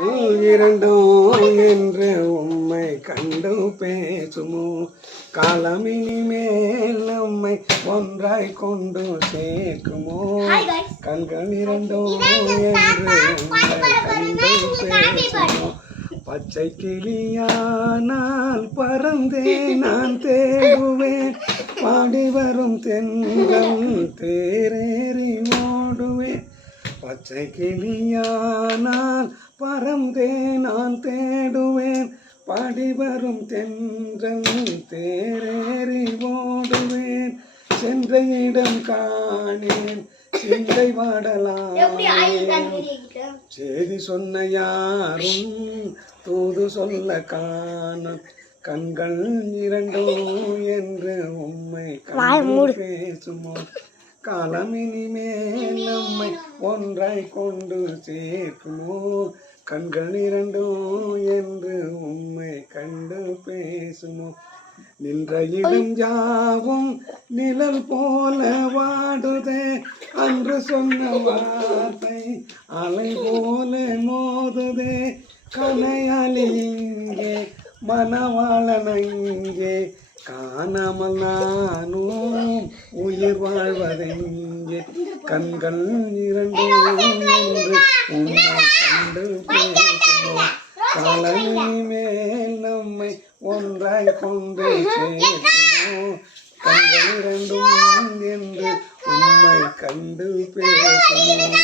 இரண்டும் என்று உம்மை கண்டு பேசுமோ? காலமினி மேல் நம்மை ஒன்றாய் கொண்டு சேர்க்குமோ? கண்கள் இரண்டும் என்று உம்மை கண்டு பேசுமோ? பச்சை கிளியானால் பறந்தே நான் தேடுவேன். பாடி வரும் தென்றல் தேரேறி ஓடுவேன் பச்சை கிளியானால் பறந்தே நான் தேடுவேன். பாடி வரும் தென்றல் தேரேறி ஓடுவேன் சென்ற இடம் காணேன். சிந்தை வாடலாம். செய்தி சொன்ன யாரும் தூது சொல்ல காணும். கண்கள் இரண்டும் என்று உம்மை பேசுமோ. காலம் இனிமேல் நம்மை ஒன்றாய் கொண்டு சேர்க்குமோ? கண்கள் இரண்டும் என்று உம்மை கண்டு பேசுமோ? நின்ற இடம் யாவும் நிழல் போல வாடுதே. அன்று சொன்ன வார்த்தை அலை போல மோதுதே. கனையாளி இங்கே மனவாளன் இங்கே காணாமல் நானும் உயிர் வாழ்வதெங்கே? கண்கள் இரண்டும் என்று உன்னை கண்டு பேசுவோம் காலனி மேல் நம்மை ஒன்றாய் கொண்டு சேர்த்துமோ கண்கள் இரண்டும் என்று உண்மை கண்டு பேசுவோம்